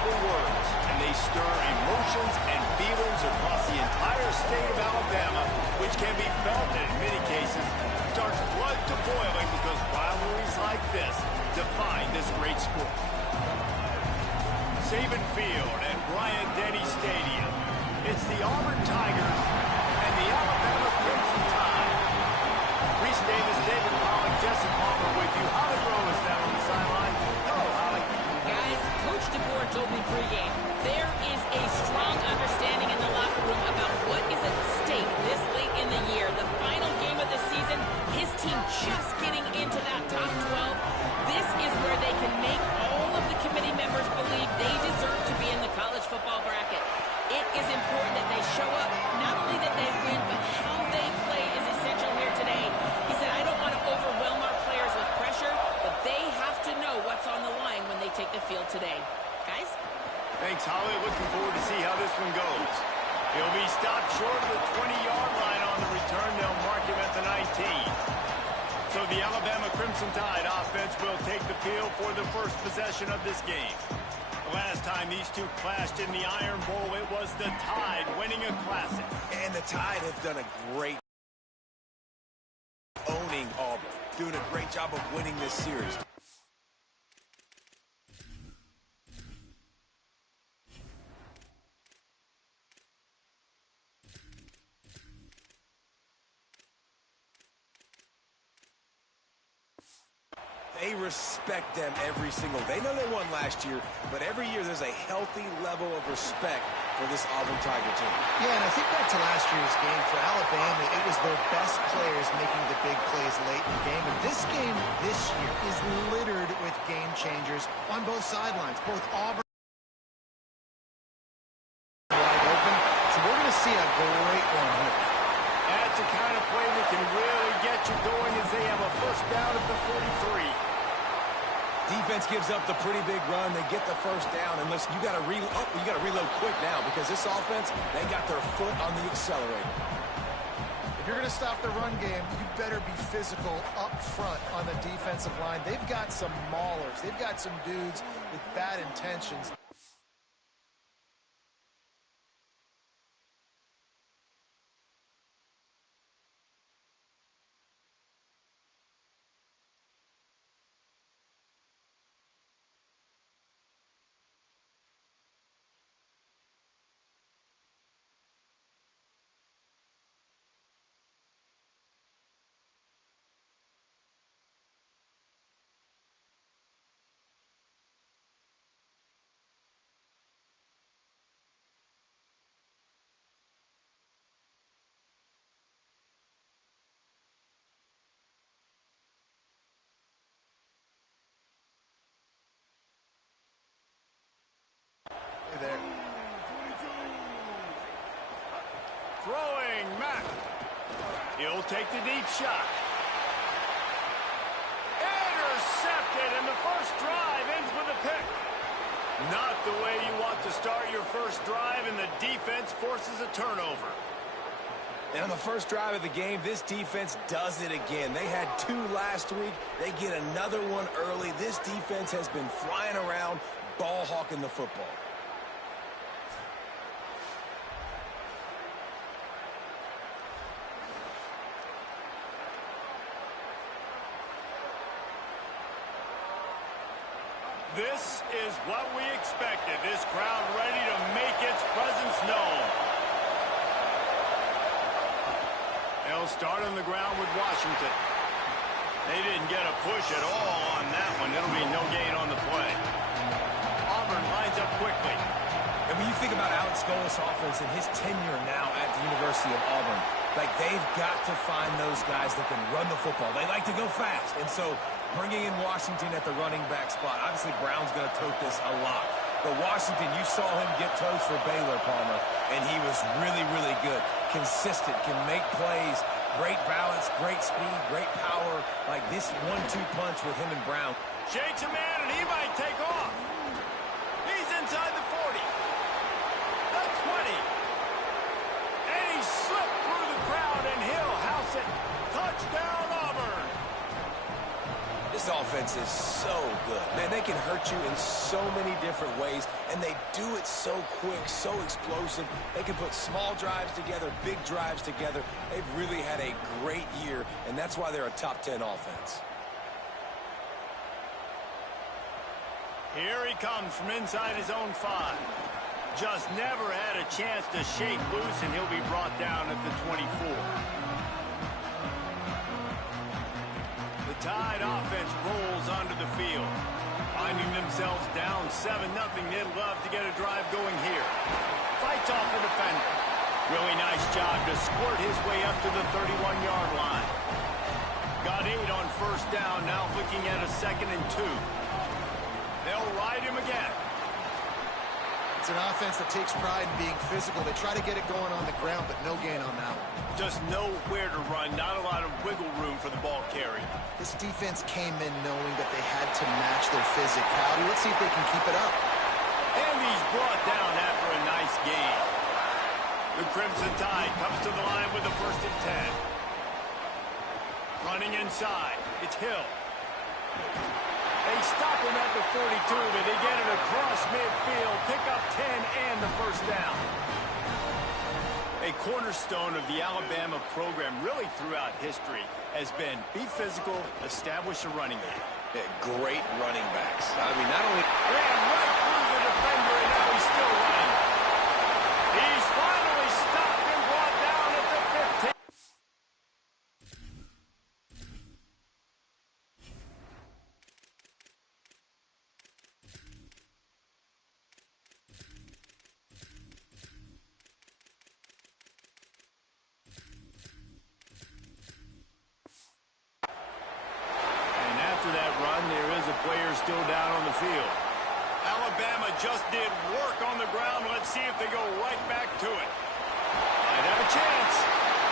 simple words, and they stir emotions and feelings across the entire state of Alabama, which can be felt and in many cases starts blood to boiling because rivalries like this define this great sport. Saban Field and Bryant-Denny Stadium. It's the Auburn Tigers and the Alabama Crimson Tide. Reese Davis, David Pollock, Jesse Palmer with you. Holly Rowe is down on the sideline. Hello, Holly. Guys, Coach DeBoer told me pregame, there is a strong understanding in the locker room about what is at stake this late in the year. The final game of the season, his team just getting into that top 12. This is where they can make all of the committee members believe they deserve to be in the college football bracket. It is important that they show up, not only that they win, but how they play is essential here today. He said, I don't want to overwhelm our players with pressure, but they have to know what's on the line when they take the field today. Guys? Thanks, Holly. Looking forward to see how this one goes. He'll be stopped short of the 20-yard line on the return. They'll mark him at the 19. So the Alabama Crimson Tide offense will take the field for the first possession of this game. The last time these two clashed in the Iron Bowl, it was the Tide winning a classic. And the Tide have done a great owning Auburn, doing a great job of winning this series. They respect them every single. They know they won last year, but every year there's a healthy level of respect for this Auburn Tiger team. Yeah, and I think back to last year's game for Alabama, it was their best players making the big plays late in the game. And this game this year is littered with game changers on both sidelines. Both Auburn wide open. So we're going to see a great one here. That's the kind of play that can really get you going as they have a first down at the 43. Defense gives up the pretty big run. They get the first down. And listen, you got to reload quick now because this offense, they got their foot on the accelerator. If you're going to stop the run game, you better be physical up front on the defensive line. They've got some maulers. They've got some dudes with bad intentions. There. Throwing Mack. He'll take the deep shot. Intercepted, and the first drive ends with a pick. Not the way you want to start your first drive, and the defense forces a turnover. And on the first drive of the game, this defense does it again. They had 2 last week. They get another one early. This defense has been flying around, ball hawking the football. This is what we expected. This crowd ready to make its presence known. They'll start on the ground with Washington. They didn't get a push at all on that one. It'll be no gain on the play. Auburn lines up quickly. And when you think about Alex Golis' offense and his tenure now at the University of Auburn, like they've got to find those guys that can run the football. They like to go fast. And so bringing in Washington at the running back spot, obviously Brown's going to tote this a lot. But Washington, you saw him get toast for Baylor, Palmer, and he was really, really good. Consistent, can make plays, great balance, great speed, great power. Like this 1-2 punch with him and Brown. Shakes a man, and he might take off. He's inside the 40. The 20. And he slipped through the crowd, and he'll house it. Touchdown, Auburn. This offense is so good. Man, they can hurt you in so many different ways, and they do it so quick, so explosive. They can put small drives together, big drives together. They've really had a great year, and that's why they're a top 10 offense. Here he comes from inside his own 5. Just never had a chance to shake loose, and he'll be brought down at the 24. The Tide offense rolls onto the field. Finding themselves down 7-0, they'd love to get a drive going here. Fights off the defender. Really nice job to squirt his way up to the 31-yard line. Got 8 on first down, now looking at a 2nd and 2. They'll ride him again. It's an offense that takes pride in being physical. They try to get it going on the ground, but no gain on that one. Just nowhere to run, not a lot of wiggle room for the ball carrier. This defense came in knowing that they had to match their physicality. Let's see if they can keep it up. And he's brought down after a nice gain. The Crimson Tide comes to the line with a 1st and 10. Running inside, it's Hill. They stop him at the 42, but they get it across midfield, pick up 10 and the 1st down. A cornerstone of the Alabama program really throughout history has been be physical, establish a running game. Yeah, great running backs. I mean, not only... Ran right through the defender, and now he's still running. He's finally stopped and brought down at the 15. Player still down on the field. Alabama just did work on the ground. Let's see if they go right back to it. Might have a chance.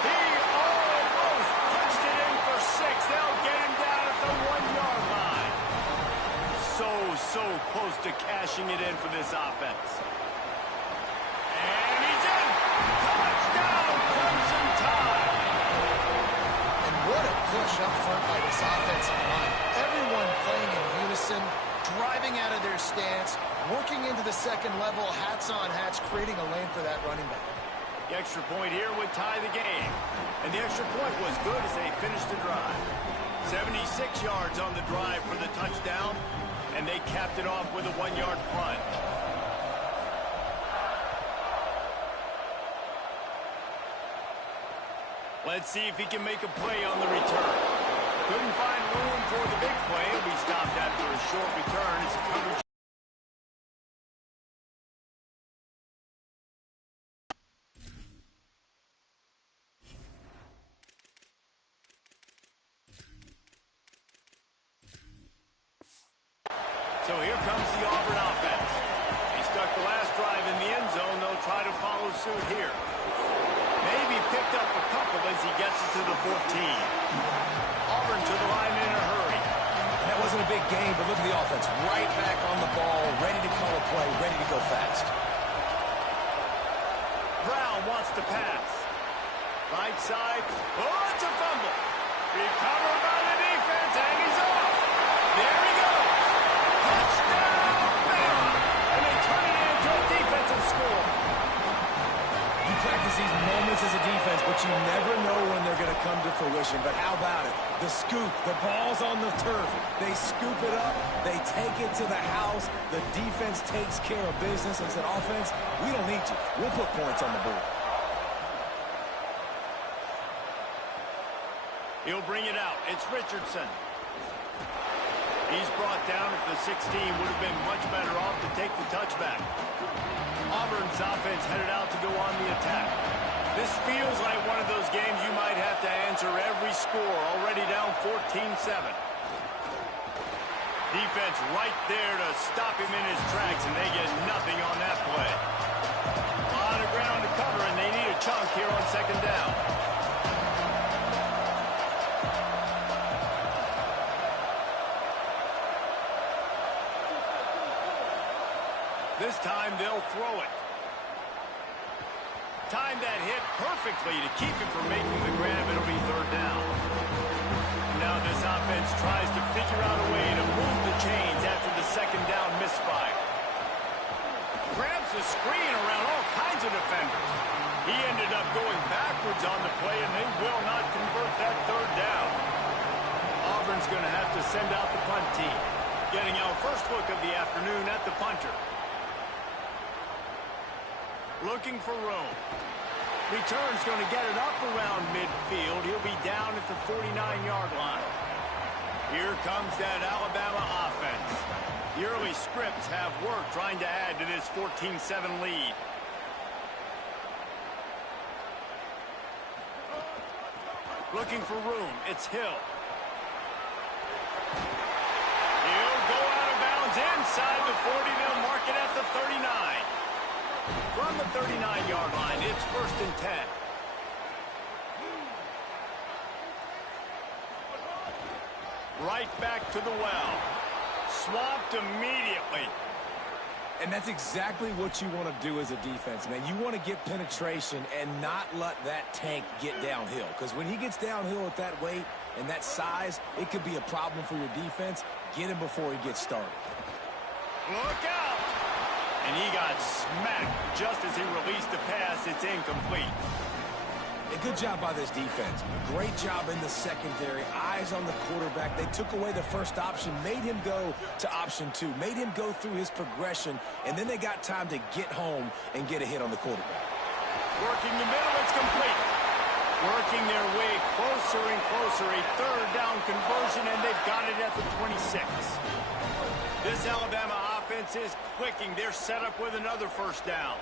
He almost punched it in for 6. They'll get him down at the 1-yard line. So close to cashing it in for this offense. And he's in. Touchdown, Crimson Tide. And what a push up front by this offensive line. Everyone playing in unison, driving out of their stance, working into the 2nd level, hats on hats, creating a lane for that running back. The extra point here would tie the game. And the extra point was good as they finished the drive. 76 yards on the drive for the touchdown, and they capped it off with a 1-yard punt. Let's see if he can make a play on the return. Couldn't find room for the big play. He'll be stopped after a short return. It's a coverage. So here comes the Auburn offense. They stuck the last drive in the end zone. They'll try to follow suit here. Maybe picked up a couple as he gets it to the 14. Auburn to the line in a hurry. That wasn't a big game, but look at the offense. Right back on the ball, ready to call a play, ready to go fast. Brown wants to pass. Right side. Oh, it's a fumble. Recovered by the defense, and he's off. There he goes. Touchdown, Bama. And they turn it into a defensive score. You practice these moments as a defense, but you never know when they're going to come to fruition. But how about it? The scoop, the ball's on the turf. They scoop it up. They take it to the house. The defense takes care of business and said, offense, we don't need you. We'll put points on the board. He'll bring it out. It's Richardson. He's brought down at the 16. Would have been much better off to take the touchback. Auburn's offense headed out to go on the attack. This feels like one of those games you might have to answer every score. Already down 14-7. Defense right there to stop him in his tracks, and they get nothing on that play. A lot of ground to cover, and they need a chunk here on 2nd down. This time they'll throw it. Time that hit perfectly to keep him from making the grab. It'll be 3rd down. Now this offense tries to figure out a way to move the chains after the second down misfire. Grabs the screen around all kinds of defenders. He ended up going backwards on the play, and they will not convert that third down. Auburn's going to have to send out the punt team. Getting our first look of the afternoon at the punter. Looking for room. Return's going to get it up around midfield. He'll be down at the 49-yard line. Here comes that Alabama offense. The early scripts have worked trying to add to this 14-7 lead. Looking for room. It's Hill. He'll go out of bounds inside the 40. They'll mark it at the 39. From the 39-yard line, it's 1st and 10. Right back to the well. Swamped immediately. And that's exactly what you want to do as a defense, man. You want to get penetration and not let that tank get downhill. Because when he gets downhill at that weight and that size, it could be a problem for your defense. Get him before he gets started. Look out! And he got smacked just as he released the pass. It's incomplete. A good job by this defense. A great job in the secondary. Eyes on the quarterback. They took away the first option, made him go to option 2, made him go through his progression, and then they got time to get home and get a hit on the quarterback. Working the middle, it's complete. Working their way closer and closer. A third down conversion, and they've got it at the 26. This Alabama offense is clicking. They're set up with another first down.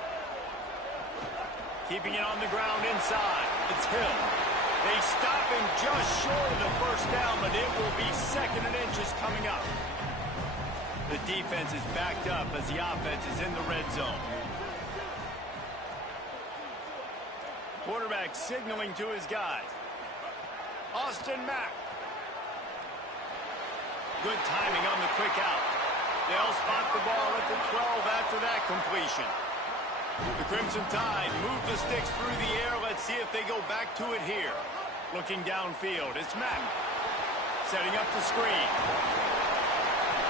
Keeping it on the ground inside. It's Hill. They stop him just short of the first down, but it will be 2nd and inches coming up. The defense is backed up as the offense is in the red zone. Quarterback signaling to his guys. Austin Mack. Good timing on the quick out. They'll spot the ball at the 12 after that completion. The Crimson Tide move the sticks through the air. Let's see if they go back to it here. Looking downfield, it's Mack. Setting up the screen.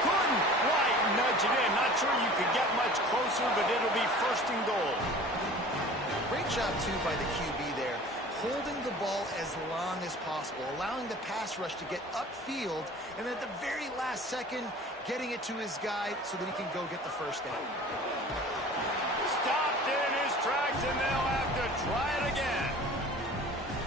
Couldn't quite nudge it in. Not sure you could get much closer, but it'll be 1st and goal. Great job, too, by the QB there. Holding the ball as long as possible, allowing the pass rush to get upfield, and at the very last second, getting it to his guy so that he can go get the first down. Stopped in his tracks, and they'll have to try it again.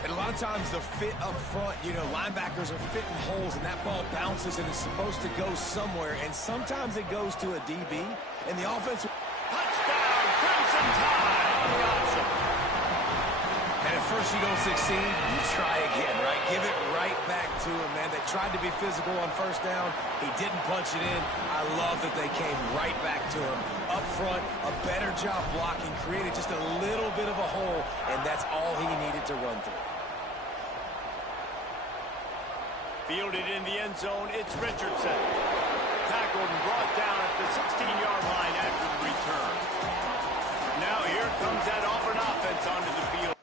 And a lot of times the fit up front, you know, linebackers are fitting holes, and that ball bounces, and it's supposed to go somewhere, and sometimes it goes to a DB, and the offense... Touchdown, Crimson Tide on the option. And at first you don't succeed, you try again, right? Give it right back to him, man. They tried to be physical on first down. He didn't punch it in. I love that they came right back to him. Up front, a better job blocking, created just a little bit of a hole, and that's all he needed to run through. Fielded in the end zone, it's Richardson. Tackled and brought down at the 16-yard line after the return. Now here comes that Auburn offense onto the field.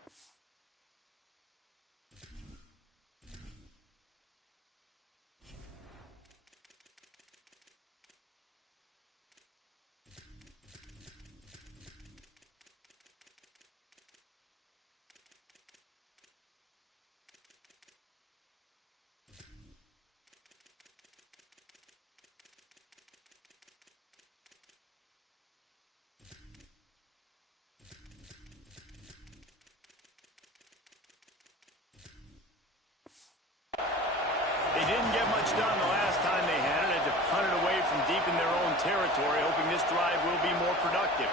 They didn't get much done the last time they had it. Had to punt it away from deep in their own territory, hoping this drive will be more productive.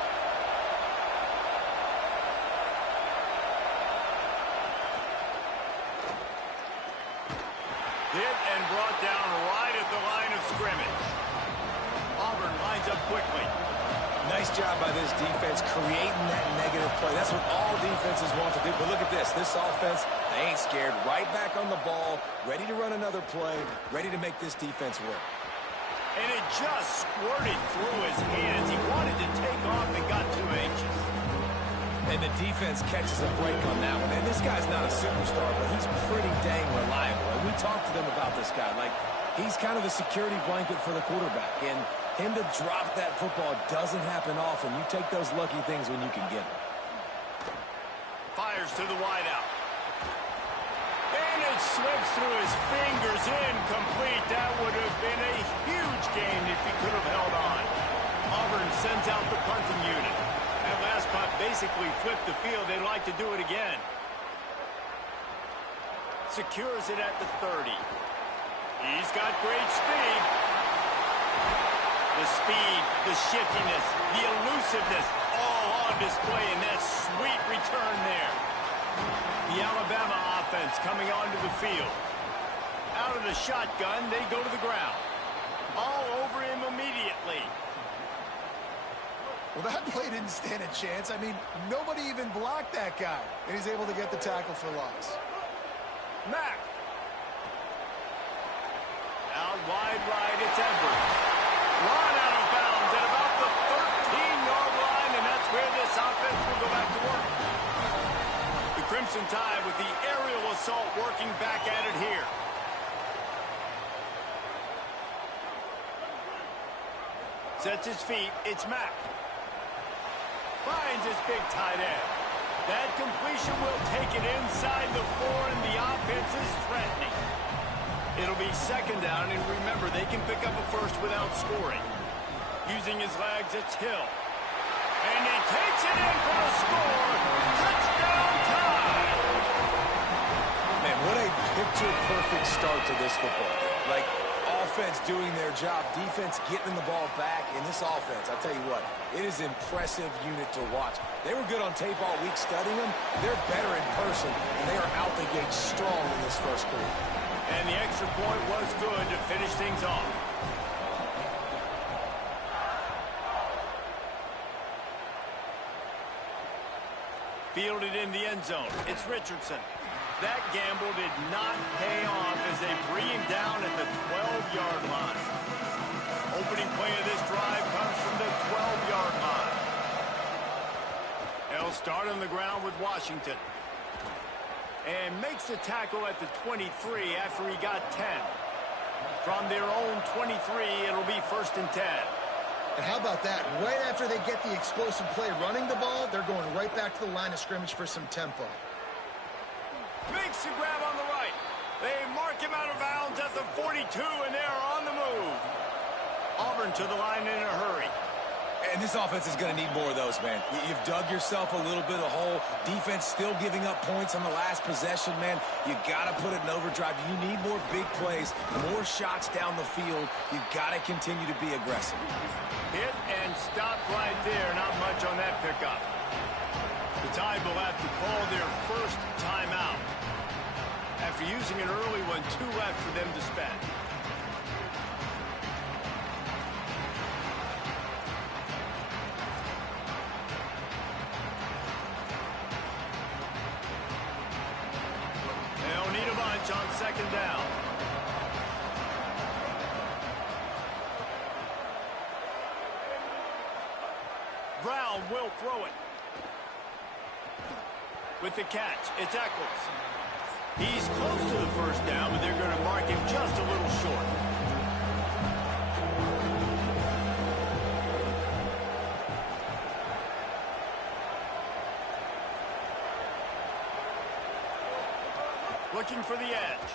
Hit and brought down right at the line of scrimmage. Auburn lines up quickly. Nice job by this defense creating that negative play. That's what all defenses want to do. But look at this. This offense, they ain't scared. Right back on the ball, ready to run another play, ready to make this defense work. And it just squirted through his hands. He wanted to take off and got too anxious. And the defense catches a break on that one. And this guy's not a superstar, but he's pretty dang reliable. And we talked to them about this guy. Like, he's kind of the security blanket for the quarterback. And him to drop that football doesn't happen often. You take those lucky things when you can get them. Fires to the wideout. And it slips through his fingers, incomplete. That would have been a huge gain if he could have held on. Auburn sends out the punting unit. That last punt basically flipped the field. They'd like to do it again. Secures it at the 30. He's got great speed. The speed, the shiftiness, the elusiveness, all on display in that sweet return there. The Alabama offense coming onto the field. Out of the shotgun, they go to the ground. All over him immediately. Well, that play didn't stand a chance. I mean, nobody even blocked that guy. And he's able to get the tackle for loss. Mack. Out wide right, it's Edwards. Run out of bounds at about the 13-yard line, and that's where this offense will go back to work. The Crimson Tide with the aerial assault working back at it here. Sets his feet, it's Mack. Finds his big tight end. That completion will take it inside the 4, and the offense is threatening. It'll be second down, and remember, they can pick up a first without scoring. Using his legs, it's Hill. And he takes it in for the score. Touchdown Tide! Man, what a picture-perfect start to this football game. Like, offense doing their job, defense getting the ball back, and this offense, I tell you what, it is an impressive unit to watch. They were good on tape all week studying them. They're better in person, and they are out the gate strong in this first quarter. And the extra point was good to finish things off. Fielded in the end zone. It's Richardson. That gamble did not pay off as they bring him down at the 12-yard line. Opening play of this drive comes from the 12-yard line. They'll start on the ground with Washington. And makes the tackle at the 23 after he got 10. From their own 23, it'll be 1st and 10. And how about that? Right after they get the explosive play running the ball, they're going right back to the line of scrimmage for some tempo. Makes the grab on the right. They mark him out of bounds at the 42, and they're on the move. Auburn to the line in a hurry. And this offense is going to need more of those, man. You've dug yourself a little bit of hole. Defense still giving up points on the last possession, man. You got to put it in overdrive. You need more big plays, more shots down the field. You got to continue to be aggressive. Hit and stop right there. Not much on that pickup. The Tide will have to call their first timeout. After using an early one, 2 left for them to spend. They'll need a bunch on 2nd down. Brown will throw it. With the catch, it's Eccles. He's close to the 1st down, but they're going to mark him just a little short. Looking for the edge.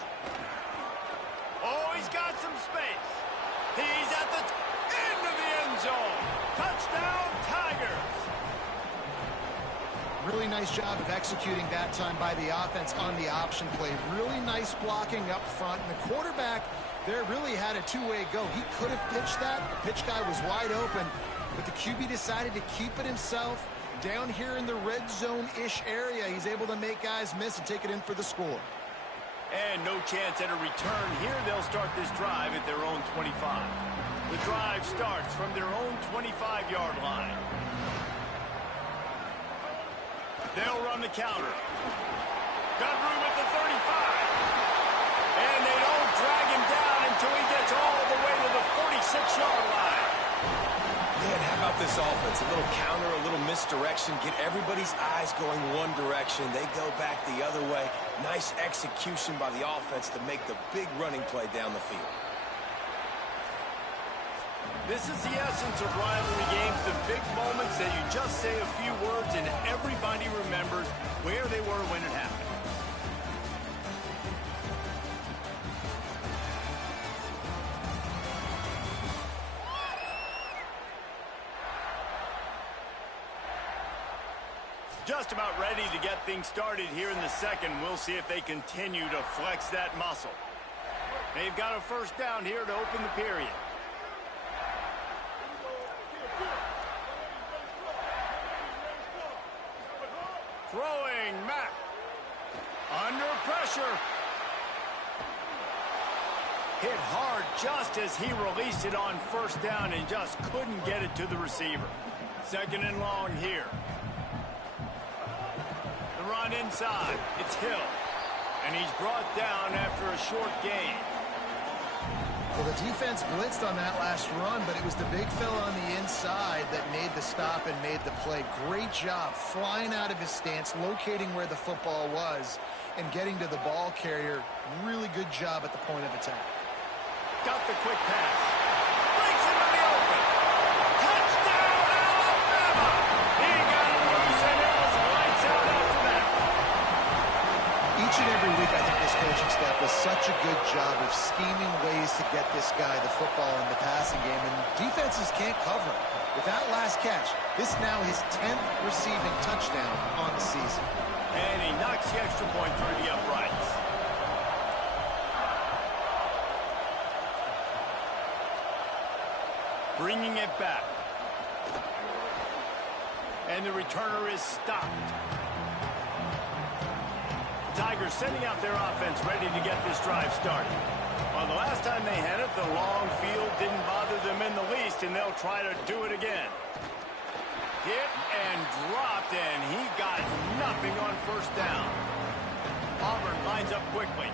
Oh, he's got some space. He's at the end of the end zone. Touchdown, Tigers. Really nice job of executing that time by the offense on the option play. Really nice blocking up front. And the quarterback there really had a two-way go. He could have pitched that. The pitch guy was wide open. But the QB decided to keep it himself. Down here in the red zone-ish area, he's able to make guys miss and take it in for the score. And no chance at a return here. They'll start this drive at their own 25. The drive starts from their own 25-yard line. They'll run the counter. Got room at the 35. And they don't drag him down until he gets all the way to the 46-yard line. Man, how about this offense? A little counter, a little misdirection, get everybody's eyes going one direction. They go back the other way. Nice execution by the offense to make the big running play down the field. This is the essence of rivalry games, the big moments that you just say a few words and everybody remembers where they were when it happened. Just about ready to get things started here in the second. We'll see if they continue to flex that muscle. They've got a first down here to open the period. Throwing Mack. Under pressure. Hit hard just as he released it on first down and just couldn't get it to the receiver. Second and long here. The run inside. It's Hill. And he's brought down after a short gain. Well, the defense blitzed on that last run, but it was the big fella on the inside that made the stop and made the play. Great job flying out of his stance, locating where the football was, and getting to the ball carrier. Really good job at the point of attack. Got the quick pass. Breaks into the open. Touchdown, Alabama! He got it loose, and it was lights out after that. Each and every week, I think this coaching staff does such a good job of scheming ways to get this guy the football in the passing game, and defenses can't cover him. With that last catch, this is now his 10th receiving touchdown on the season. And he knocks the extra point through the uprights. Bringing it back. And the returner is stopped. Tigers sending out their offense ready to get this drive started. Well, the last time they had it, the long field didn't bother them in the least, and they'll try to do it again. Hit and dropped, and he got nothing on first down. Auburn lines up quickly.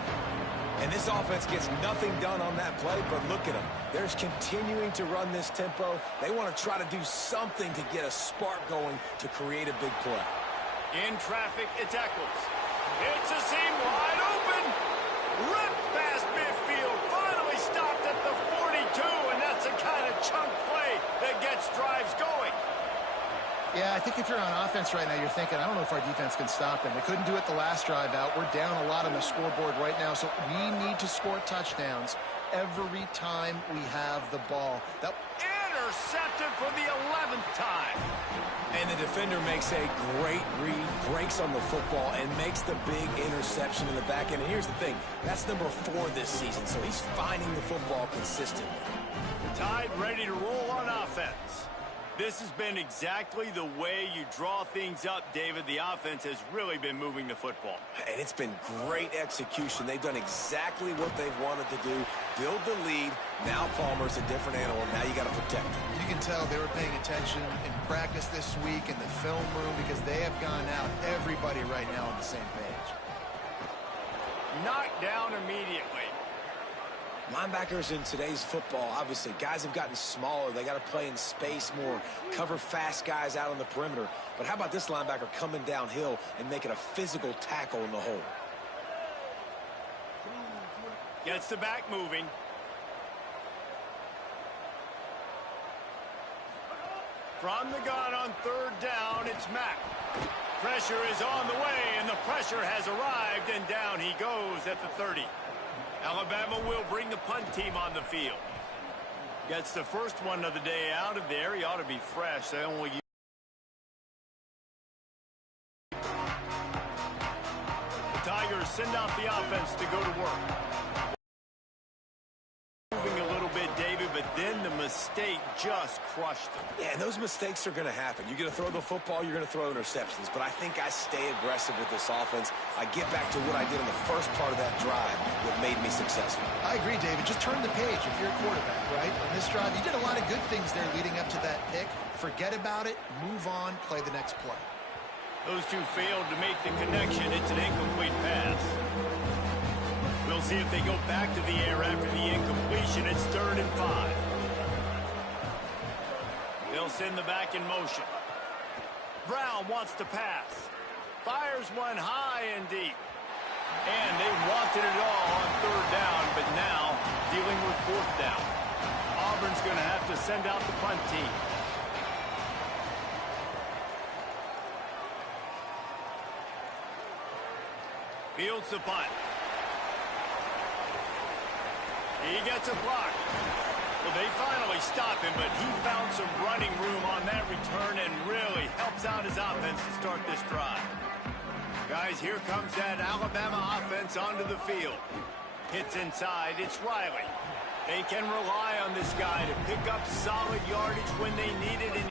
And this offense gets nothing done on that play, but look at them. They're continuing to run this tempo. They want to try to do something to get a spark going to create a big play. In traffic, it's Eccles. It's a seam wide open. Ripped past midfield. Finally stopped at the 42, and that's the kind of chunk play that gets drives going. Yeah, I think if you're on offense right now, you're thinking, I don't know if our defense can stop them. They couldn't do it the last drive out. We're down a lot on the scoreboard right now, so we need to score touchdowns every time we have the ball. That intercepted for the 11th time. And the defender makes a great read, breaks on the football, and makes the big interception in the back end. And here's the thing, that's number 4 this season, so he's finding the football consistently. The Tide ready to roll on offense. This has been exactly the way you draw things up, David. The offense has really been moving the football. And it's been great execution. They've done exactly what they've wanted to do. Build the lead. Now Palmer's a different animal. Now you got to protect him. you can tell they were paying attention in practice this week in the film room because they have gone out, everybody right now on the same page. Knocked down immediately. Linebackers in today's football, obviously, guys have gotten smaller. They got to play in space more, cover fast guys out on the perimeter. But how about this linebacker coming downhill and making a physical tackle in the hole? Gets the back moving. From the gun on third down, it's Mack. Pressure is on the way, and the pressure has arrived, and down he goes at the 30. Alabama will bring the punt team on the field. Gets the first one of the day out of there. He ought to be fresh. They only use the Tigers send out the offense to go to work. Moving a little bit, David, but then the mistake just crushed them. Yeah, and those mistakes are going to happen. You're going to throw the football, you're going to throw interceptions. But I think I stay aggressive with this offense. I get back to what I did in the first part of that drive that made me successful. I agree, David. Just turn the page if you're a quarterback, right? On this drive, you did a lot of good things there leading up to that pick. Forget about it, move on, play the next play. Those two failed to make the connection. It's an incomplete pass. We'll see if they go back to the air after the incompletion. It's 3rd and 5. They'll They'll send the back in motion. Brown wants to pass. Fires one high and deep. And they wanted it all on third down, but now dealing with fourth down. Auburn's going to have to send out the punt team. Fields the punt. He gets a block. Well, they finally stop him, but he found some running room on that return and really helps out his offense to start this drive. Guys, here comes that Alabama offense onto the field. Hits inside. It's Riley. They can rely on this guy to pick up solid yardage when they need it.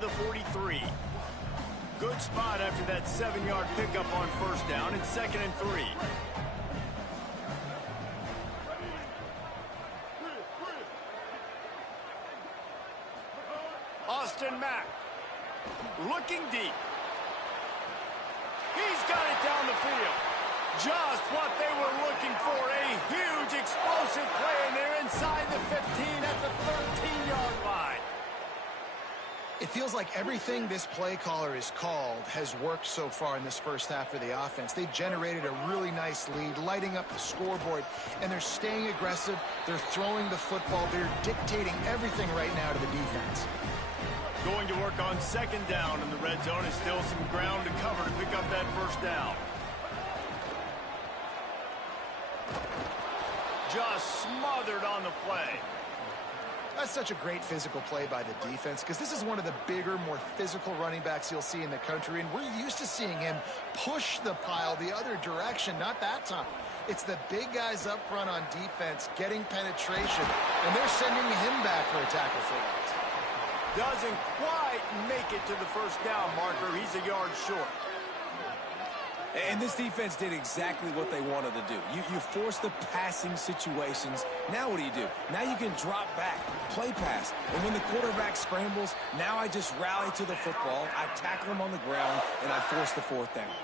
The 43. Good spot after that 7-yard pickup on first down. It's 2nd and 3. Austin Mack looking deep. He's got it down the field. Just what they were looking for. A huge explosive play, and they're inside the 15 at the 13-yard line. It feels like everything this play caller has called has worked so far in this first half of the offense. They generated a really nice lead, lighting up the scoreboard, and they're staying aggressive. They're throwing the football. They're dictating everything right now to the defense. Going to work on 2nd down in the red zone. Is still some ground to cover to pick up that first down. Just smothered on the play. That's such a great physical play by the defense because this is one of the bigger, more physical running backs you'll see in the country, and we're used to seeing him push the pile the other direction. Not that time. It's the big guys up front on defense getting penetration, and they're sending him back for a tackle for that. Doesn't quite make it to the first down marker. He's a yard short. And this defense did exactly what they wanted to do. You force the passing situations. Now what do? Now you can drop back, play pass. And when the quarterback scrambles, now I just rally to the football. I tackle him on the ground, and I force the fourth down.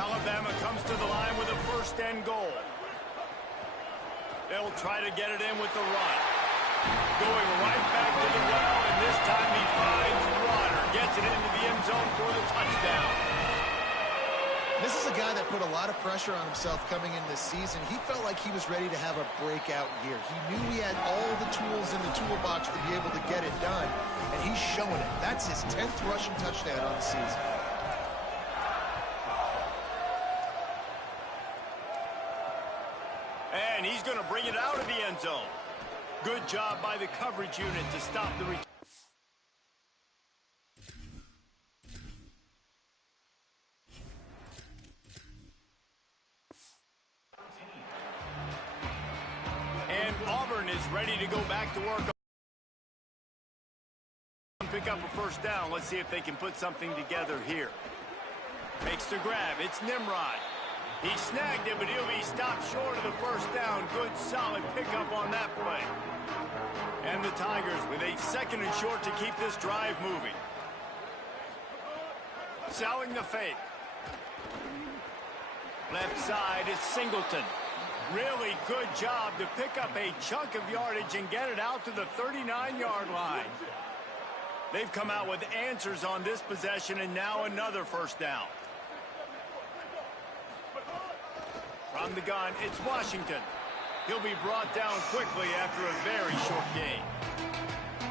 Alabama comes to the line with a 1st and goal. They'll try to get it in with the run. Going right back to the well, and this time he finds Rodder. Gets it into the end zone for the touchdown. This is a guy that put a lot of pressure on himself coming in this season. He felt like he was ready to have a breakout year. He knew he had all the tools in the toolbox to be able to get it done, and he's showing it. That's his 10th rushing touchdown on the season. And he's going to bring it out of the end zone. Good job by the coverage unit to stop the return. And Auburn is ready to go back to work. Pick up a 1st down. Let's see if they can put something together here. Makes the grab. It's Nimrod. He snagged it, but he'll be stopped short of the 1st down. Good, solid pickup on that play. And the Tigers with a 2nd and short to keep this drive moving. Selling the fake. Left side is Singleton. Really good job to pick up a chunk of yardage and get it out to the 39-yard line. They've come out with answers on this possession, and now another 1st down. From the gun, it's Washington. He'll be brought down quickly after a very short gain.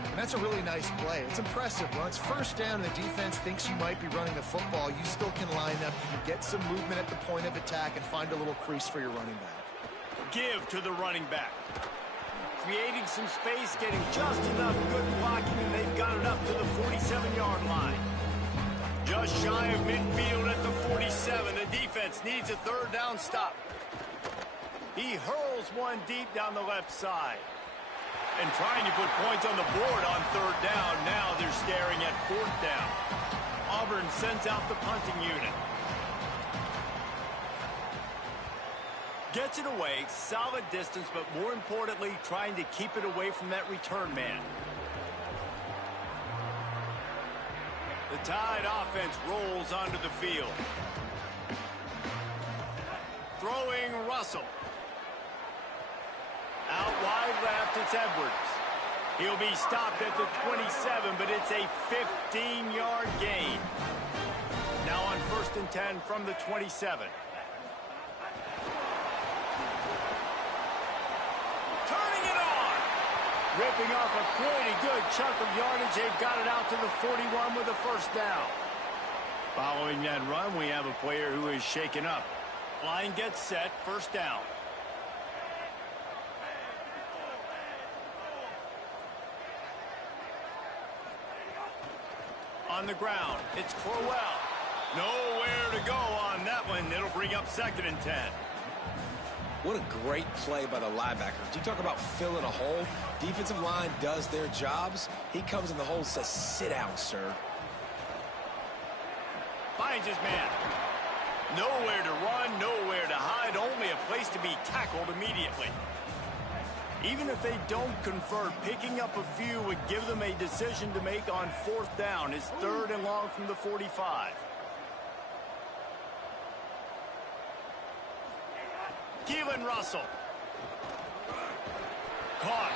And that's a really nice play. It's impressive. When it's 1st down and the defense thinks you might be running the football, you still can line up. You can get some movement at the point of attack and find a little crease for your running back. Give to the running back. Creating some space, getting just enough good blocking, and they've got it up to the 47-yard line. Just shy of midfield at the 47. The defense needs a 3rd down stop. He hurls one deep down the left side. And trying to put points on the board on 3rd down. Now they're staring at 4th down. Auburn sends out the punting unit. Gets it away, solid distance, but more importantly, trying to keep it away from that return man. The Tide offense rolls onto the field. Throwing Russell. Out wide left, it's Edwards. He'll be stopped at the 27, but it's a 15-yard gain. Now on 1st and 10 from the 27. Turning it on. Ripping off a pretty good chunk of yardage. They've got it out to the 41 with a first down. Following that run, we have a player who is shaken up. Line gets set, first down. On the ground, it's Crowell. Nowhere to go on that one. It'll bring up 2nd and 10. What a great play by the linebacker. You talk about filling a hole. Defensive line does their jobs. He comes in the hole and says, sit down, sir. Finds his man. Nowhere to run, nowhere to hide, only a place to be tackled immediately. Even if they don't convert, picking up a few would give them a decision to make on 4th down. It's 3rd and long from the 45. Keelan Russell. Caught.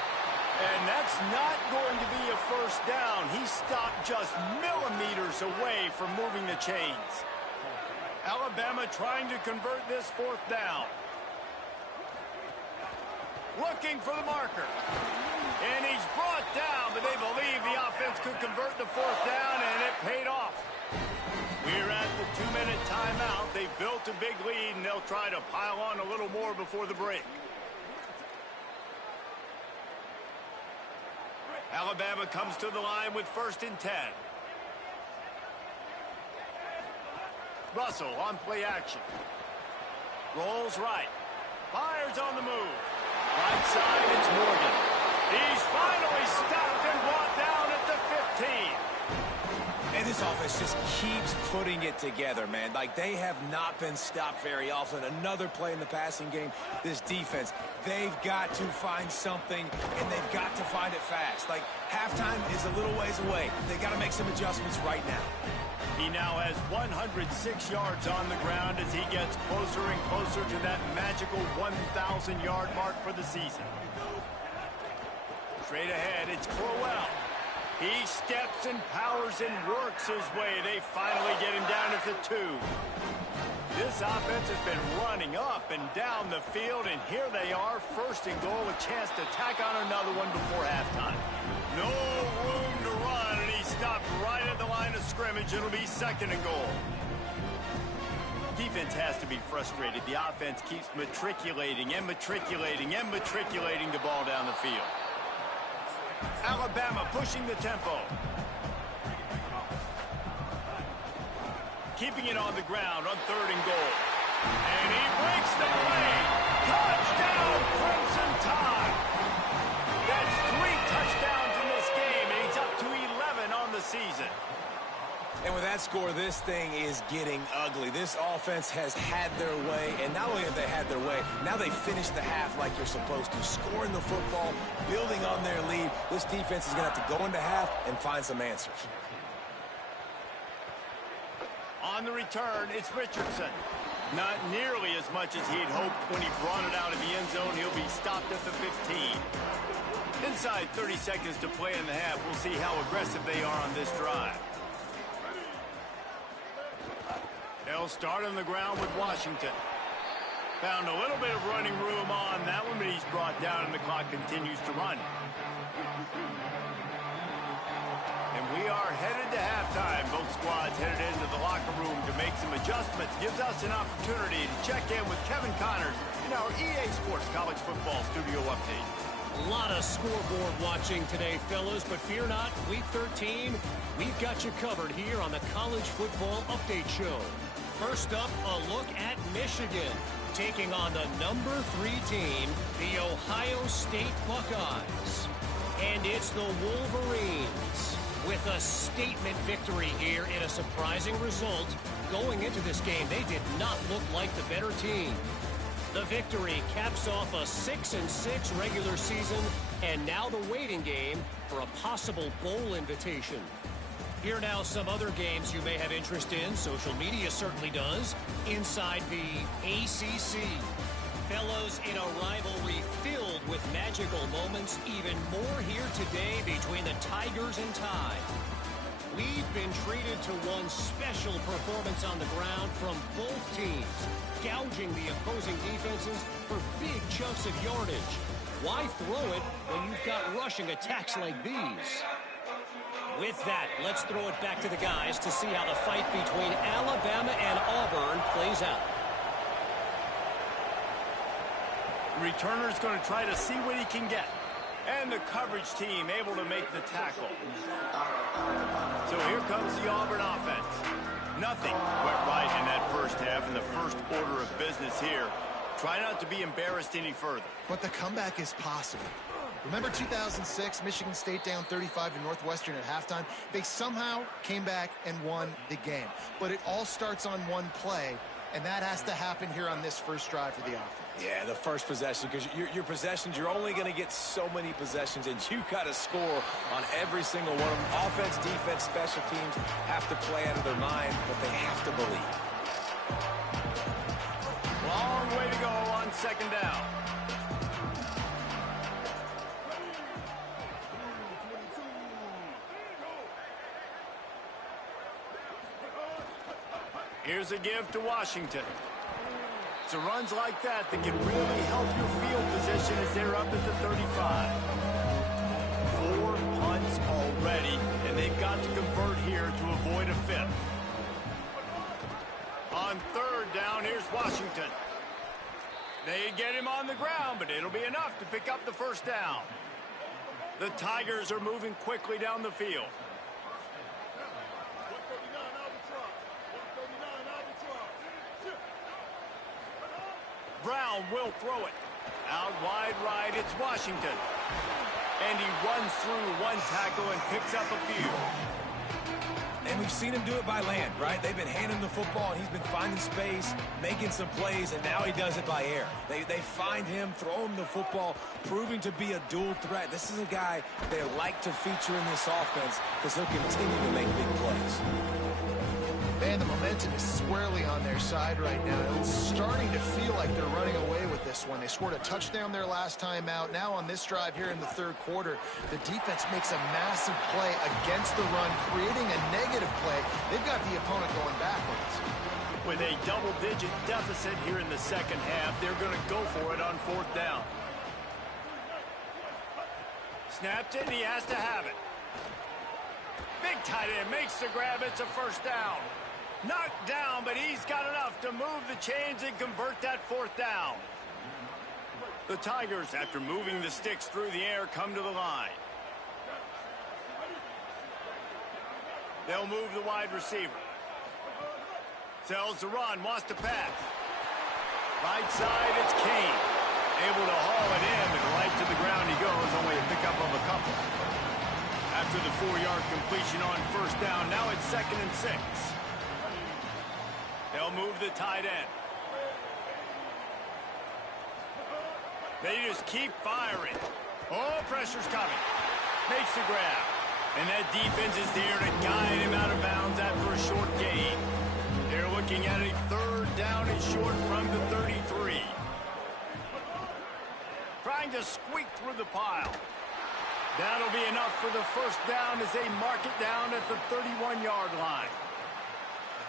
And that's not going to be a first down. He stopped just millimeters away from moving the chains. Alabama trying to convert this 4th down. Looking for the marker. And he's brought down, but they believe the offense could convert the 4th down, and it paid off. We're at the 2-minute timeout. They've built a big lead, and they'll try to pile on a little more before the break. Alabama comes to the line with 1st and 10. Russell on play action. Rolls right. Fires on the move. Right side, it's Morgan. He's finally stopped and brought down at the 15. And this offense just keeps putting it together, man. Like, they have not been stopped very often. Another play in the passing game. This defense, they've got to find something, and they've got to find it fast. Like, halftime is a little ways away. They got to make some adjustments right now. He now has 106 yards on the ground as he gets closer and closer to that magical 1,000-yard mark for the season. Straight ahead, it's Crowell. He steps and powers and works his way. They finally get him down at the 2. This offense has been running up and down the field, and here they are, 1st and goal, a chance to tack on another one before halftime. No room to run, and he stopped right at the line of scrimmage. It'll be 2nd and goal. Defense has to be frustrated. The offense keeps matriculating and matriculating and matriculating the ball down the field. Alabama pushing the tempo. Keeping it on the ground on 3rd and goal. And he breaks the play. Touchdown, Crimson Tide. That's 3 touchdowns in this game, and he's up to 11 on the season. And with that score, this thing is getting ugly. This offense has had their way, and not only have they had their way, now they finish the half like you're supposed to, scoring the football, building on their lead. This defense is going to have to go into half and find some answers. On the return, it's Richardson. Not nearly as much as he'd hoped when he brought it out of the end zone. He'll be stopped at the 15. Inside 30 seconds to play in the half. We'll see how aggressive they are on this drive. They'll start on the ground with Washington. Found a little bit of running room on that one, but he's brought down and the clock continues to run. And we are headed to halftime. Both squads headed into the locker room to make some adjustments. Gives us an opportunity to check in with Kevin Connors in our EA Sports College Football Studio Update. A lot of scoreboard watching today, fellas, but fear not, Week 13, we've got you covered here on the College Football Update Show. First up, a look at Michigan, taking on the number 3 team, the Ohio State Buckeyes. And it's the Wolverines. With a statement victory here in a surprising result, going into this game, they did not look like the better team. The victory caps off a 6-6 regular season, and now the waiting game for a possible bowl invitation. Here now some other games you may have interest in. Social media certainly does. Inside the ACC. Fellows, in a rivalry filled with magical moments, even more here today between the Tigers and Tide. We've been treated to one special performance on the ground from both teams, gouging the opposing defenses for big chunks of yardage. Why throw it when you've got rushing attacks like these? With that, let's throw it back to the guys to see how the fight between Alabama and Auburn plays out. The returner's going to try to see what he can get. And the coverage team able to make the tackle. So here comes the Auburn offense. Nothing went right in that first half in the first order of business here. Try not to be embarrassed any further. But the comeback is possible. Remember 2006, Michigan State down 35 to Northwestern at halftime? They somehow came back and won the game. But it all starts on one play, and that has to happen here on this first drive for the offense. Yeah, the first possession, because your possessions, you're only going to get so many possessions, and you got to score on every single one of them. Offense, defense, special teams have to play out of their mind, but they have to believe. Long way to go on second down. Here's a give to Washington. So runs like that can really help your field position as they're up at the 35. 4 punts already, and they've got to convert here to avoid a fifth. On third down, here's Washington. They get him on the ground, but it'll be enough to pick up the first down. The Tigers are moving quickly down the field. Brown will throw it. Out wide right, it's Washington. And he runs through one tackle and picks up a few. And we've seen him do it by land, right? They've been handing the football, and he's been finding space, making some plays, and now he does it by air. They find him, throw him the football, proving to be a dual threat. This is a guy they like to feature in this offense because he'll continue to make big plays. Man, the momentum is squarely on their side right now. It's starting to feel like they're running away with this one. They scored a touchdown their last time out. Now on this drive here in the third quarter, the defense makes a massive play against the run, creating a negative play. They've got the opponent going backwards. With a double-digit deficit here in the second half, they're going to go for it on fourth down. Snapped it, and he has to have it. Big tight end makes the grab. It's a first down. Knocked down, but he's got enough to move the chains and convert that fourth down. The Tigers, after moving the sticks through the air, come to the line. They'll move the wide receiver. Sells the run, wants to pass. Right side, it's Kane. Able to haul it in, and right to the ground he goes, only a pickup of a couple. After the 4-yard completion on first down, now it's 2nd and 6. They'll move the tight end. They just keep firing. Oh, pressure's coming. Makes the grab. And that defense is there to guide him out of bounds after a short gain. They're looking at a third down and short from the 33. Trying to squeak through the pile. That'll be enough for the first down as they mark it down at the 31-yard line.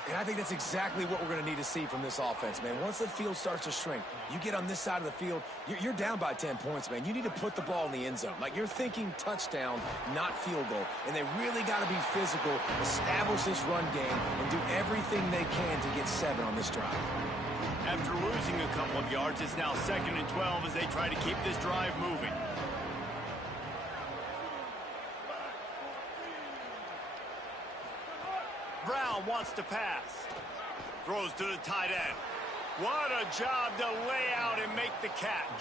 And I think that's exactly what we're going to need to see from this offense, man. Once the field starts to shrink, you get on this side of the field, you're down by 10 points, man. You need to put the ball in the end zone. Like, you're thinking touchdown, not field goal. And they really got to be physical, establish this run game, and do everything they can to get 7 on this drive. After losing a couple of yards, it's now 2nd and 12 as they try to keep this drive moving. Brown wants to pass. Throws to the tight end. What a job to lay out and make the catch.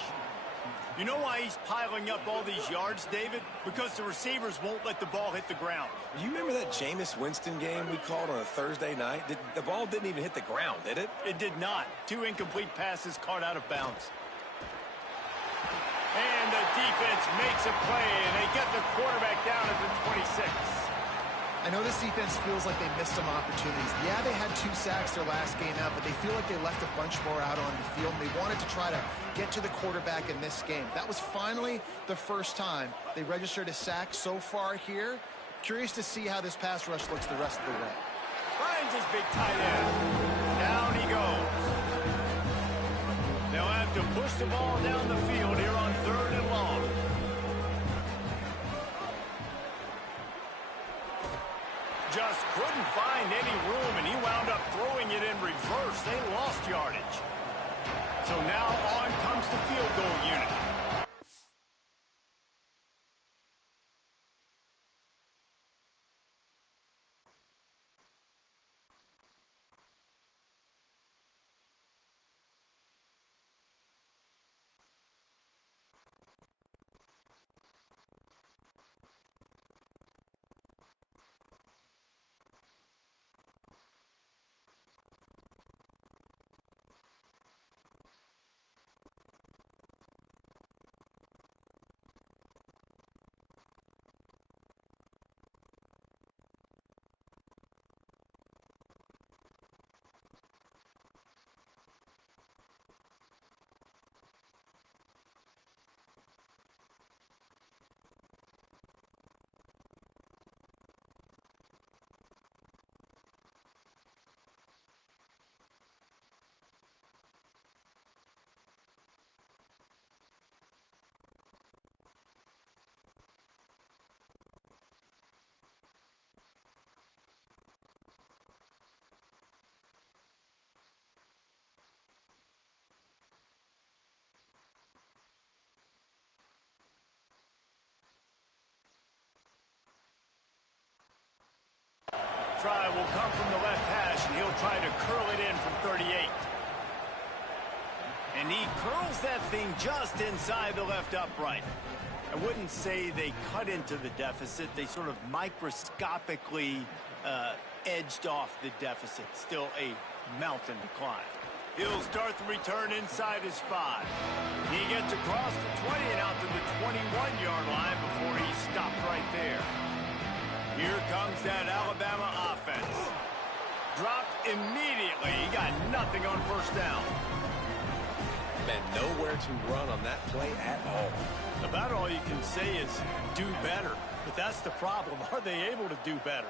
You know why he's piling up all these yards, David? Because the receivers won't let the ball hit the ground. You remember that Jameis Winston game we called on a Thursday night? The ball didn't even hit the ground, did it? It did not. 2 incomplete passes caught out of bounds. And the defense makes a play, and they get the quarterback down at the 26. I know this defense feels like they missed some opportunities. Yeah, they had 2 sacks their last game out, but they feel like they left a bunch more out on the field, and they wanted to try to get to the quarterback in this game. That was finally the first time they registered a sack so far here. Curious to see how this pass rush looks the rest of the way. Finds his big tight end. Down he goes. They'll have to push the ball down the field here on 3rd and long. Just couldn't find any room, and he wound up throwing it in reverse. They lost yardage. So now on comes the field goal unit. Try will come from the left hash, and he'll try to curl it in from 38. And he curls that thing just inside the left upright. I wouldn't say they cut into the deficit. They sort of microscopically edged off the deficit. Still a mountain to climb. He'll start the return inside his 5. He gets across the 20 and out to the 21-yard line before he's stopped right there. Here comes that Alabama offense. Dropped immediately. He got nothing on first down. And nowhere to run on that play at all. About all you can say is do better. But that's the problem. Are they able to do better?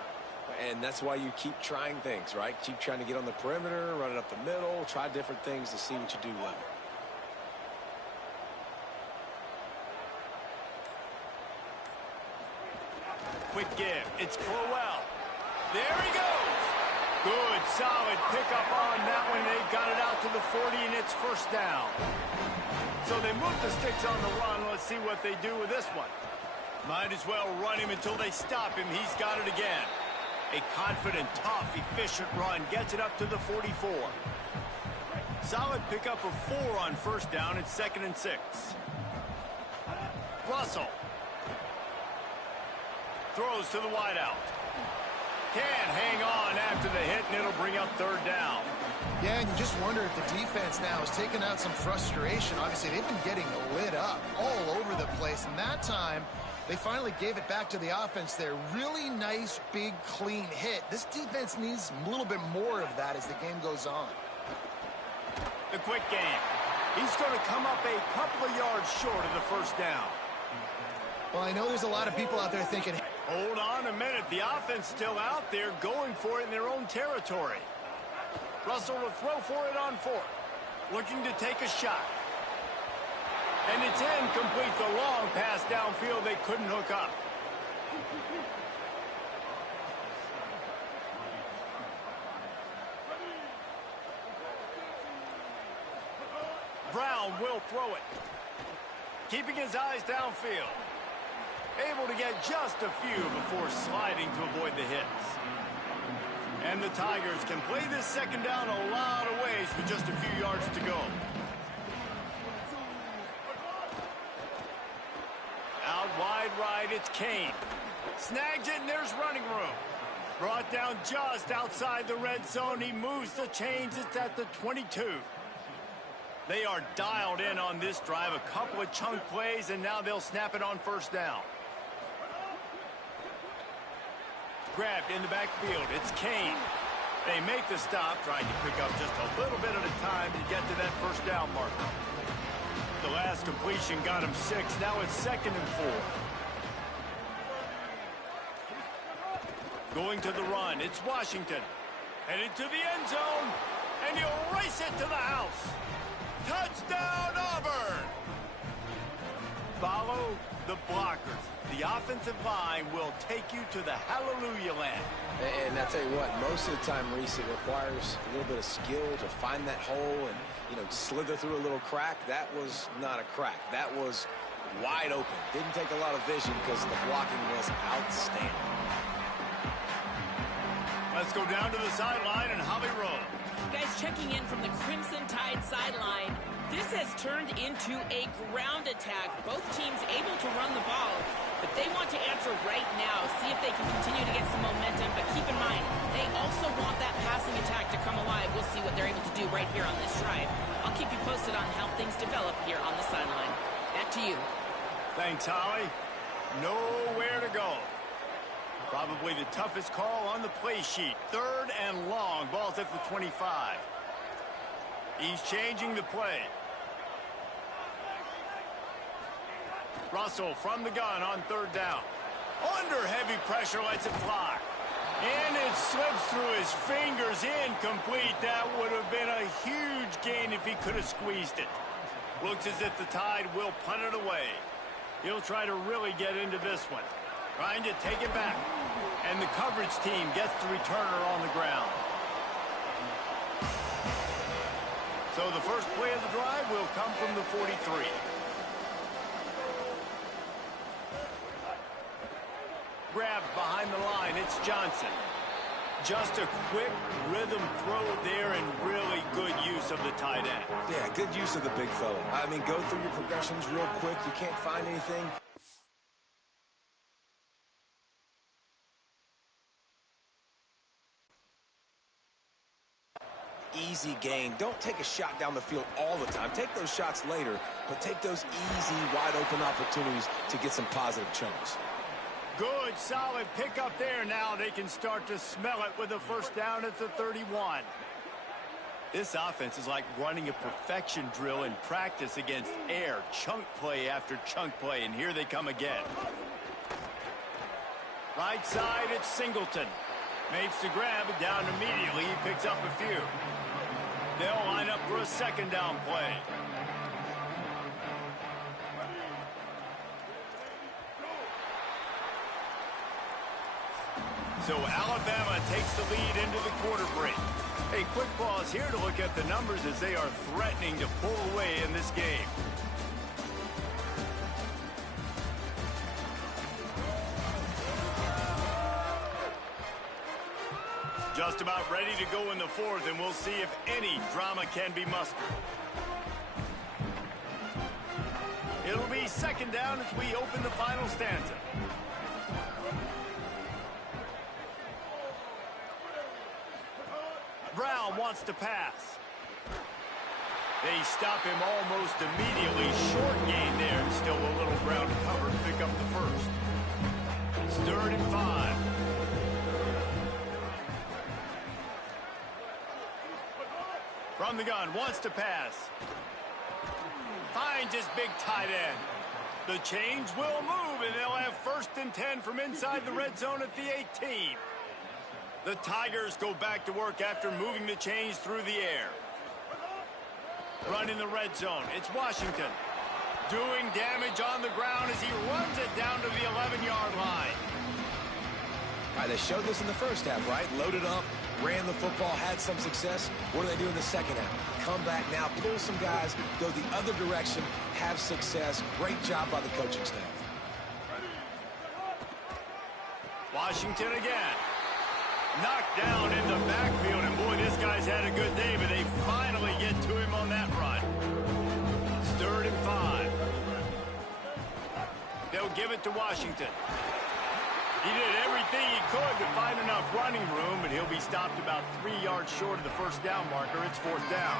And that's why you keep trying things, right? Keep trying to get on the perimeter, run it up the middle, try different things to see what you do well. Quick give. It's Crowell. There he goes. Good, solid pickup on that one. They've got it out to the 40, and it's first down. So they move the sticks on the run. Let's see what they do with this one. Might as well run him until they stop him. He's got it again. A confident, tough, efficient run. Gets it up to the 44. Solid pickup of 4 on first down. It's 2nd and 6. Russell. Throws to the wideout. Can't hang on after the hit, and it'll bring up 3rd down. Yeah, and you just wonder if the defense now is taking out some frustration. Obviously, they've been getting lit up all over the place, and that time they finally gave it back to the offense there. Really nice, big, clean hit. This defense needs a little bit more of that as the game goes on. The quick game. He's going to come up a couple of yards short of the first down. Well, I know there's a lot of people out there thinking, hold on a minute. The offense still out there going for it in their own territory. Russell will throw for it on 4th. Looking to take a shot. And it's incomplete. The long pass downfield they couldn't hook up. Brown will throw it. Keeping his eyes downfield. Able to get just a few before sliding to avoid the hits. And the Tigers can play this 2nd down a lot of ways with just a few yards to go. right, it's Kane. Snags it, and there's running room. Brought down just outside the red zone. He moves the chains. It's at the 22. They are dialed in on this drive. A couple of chunk plays, and now they'll snap it on first down. Grabbed in the backfield. It's Kane. They make the stop, trying to pick up just a little bit at a time to get to that first down marker. The last completion got him 6. Now it's 2nd and 4. Going to the run. It's Washington. Headed to the end zone. And he'll race it to the house. Touchdown, Auburn! Follow the blockers. The offensive line will take you to the hallelujah land. And I tell you what, most of the time, Reese, it requires a little bit of skill to find that hole and, slither through a little crack. That was not a crack. That was wide open. Didn't take a lot of vision because the blocking was outstanding. Let's go down to the sideline and Holly Rowe. Guys, checking in from the Crimson Tide sideline. This has turned into a ground attack. Both teams able to run the ball, but they want to answer right now, see if they can continue to get some momentum. But keep in mind, they also want that passing attack to come alive. We'll see what they're able to do right here on this drive. I'll keep you posted on how things develop here on the sideline. Back to you. Thanks, Holly. Nowhere to go. Probably the toughest call on the play sheet. 3rd and long. Ball's at the 25. He's changing the play. Russell from the gun on 3rd down. Under heavy pressure, lets it fly. And it slips through his fingers, incomplete. That would have been a huge gain if he could have squeezed it. Looks as if the Tide will punt it away. He'll try to really get into this one. Trying to take it back. And the coverage team gets the returner on the ground. So the first play of the drive will come from the 43. Grabbed behind the line. It's Johnson. Just a quick rhythm throw there and really good use of the tight end. Yeah, good use of the big fella. I mean, go through your progressions real quick. You can't find anything. Easy gain. Don't take a shot down the field all the time. Take those shots later, but take those easy, wide-open opportunities to get some positive chunks. Good, solid pickup there. Now they can start to smell it with a first down at the 31. This offense is like running a perfection drill in practice against air. Chunk play after chunk play, and here they come again. Right side, it's Singleton. Makes the grab, down immediately. He picks up a few. They'll line up for a second down play. So Alabama takes the lead into the quarter break. A quick pause here to look at the numbers as they are threatening to pull away in this game. Just about ready to go in the 4th, and we'll see if any drama can be mustered. It'll be second down as we open the final stanza. Brown wants to pass. They stop him almost immediately. Short gain there, and still a little ground to cover to pick up the first. It's 3rd and 5. From the gun, wants to pass. Finds his big tight end. The chains will move, and they'll have 1st and 10 from inside the red zone at the 18. The Tigers go back to work after moving the chains through the air. Run in the red zone. It's Washington. Doing damage on the ground as he runs it down to the 11-yard line. All right, they showed this in the first half, right? Loaded up, ran the football, had some success. What do they do in the second half? Come back now, pull some guys, go the other direction, have success. Great job by the coaching staff. Washington again. Knocked down in the backfield, and boy, this guy's had a good day, but they finally get to him on that run. It's 3rd and 5. They'll give it to Washington. He did everything he could to find enough running room, but he'll be stopped about 3 yards short of the first down marker. It's fourth down.